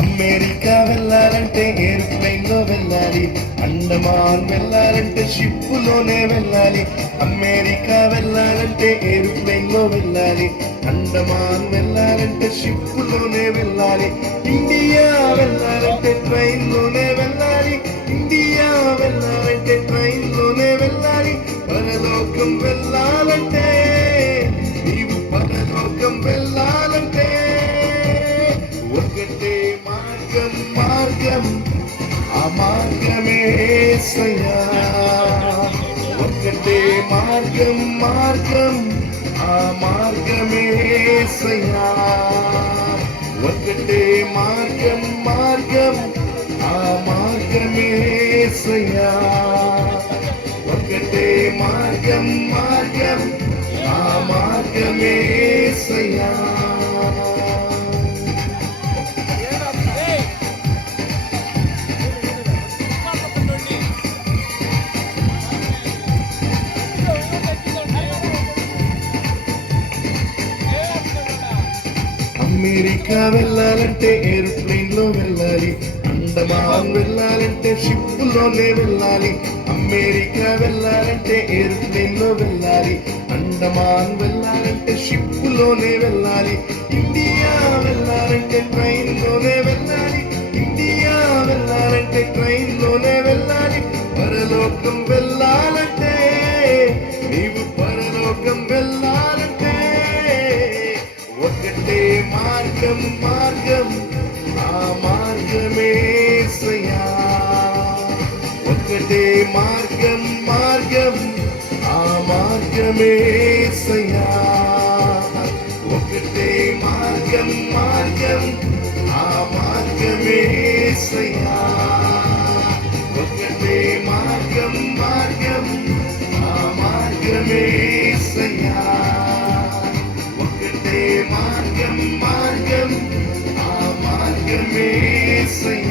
America వెళ్ళాలంటే aeroplane లో వెళ్ళాలి, అండమాన్ వెళ్ళాలంటే షిప్పులోనే వెళ్ళాలి. అమెరికా వెళ్ళాలంటే ఏరోప్లేన్ లో వెళ్ళాలి, అండమాన్ వెళ్ళాలంటే షిప్పులోనే వెళ్ళాలి. ఇండియా వెళ్ళాలంటే ట్రైన్ లోనే వెళ్ళాలి, ఇండియా వెళ్ళాలంటే ట్రైన్ లోనే వెళ్ళాలి. పరలోకం వెళ్ళాలంటే, నీవు పరలోకం వెళ్ళాలంటే ఒకటే మార్గం, మార్గం ఆ మార్గమే యేసయ్యా. ఒకటే మార్గం, మార్గం ఆ మార్గమే యేసయ్యా. ఒకటే మార్గం, మార్గం ఆ మార్గమే యేసయ్యా. ఒకటే మార్గం, మార్గం ఆ మార్గమే యేసయ్యా. అమెరికా వెళ్ళాలంటే ఏరోప్లేన్ లో వెళ్ళాలి, అండమాన్ వెళ్ళాలంటే షిప్పులోనే వెళ్ళాలి. అమెరికా వెళ్ళాలంటే ఏరోప్లేన్ లో వెళ్ళాలి, అండమాన్ వెళ్ళాలంటే షిప్పులోనే వెళ్ళాలి. ఇండియా వెళ్ళాలంటే ట్రైన్ లోనే వెళ్ళాలి, ఇండియా వెళ్ళాలంటే ట్రైన్ లోనే వెళ్ళాలి. పరలోకం వెళ్ళాలంటే, నీవు పరలోకం వెళ్ళాలంటే ఒకటే మార్గం, మార్గం ఆ మార్గమే యేసయ్యా. ఒకటే మార్గం, మార్గం ఆ మార్గమే యేసయ్యా. ఒకటే మార్గం, మార్గం ఆ మార్గమే యేసయ్యా. ఒకటే మార్గం, మార్గం ఆ మార్గమే యేసయ్యా. ఒకటే మార్గం, మార్గం ఆ మార్గమే యేసయ్యా.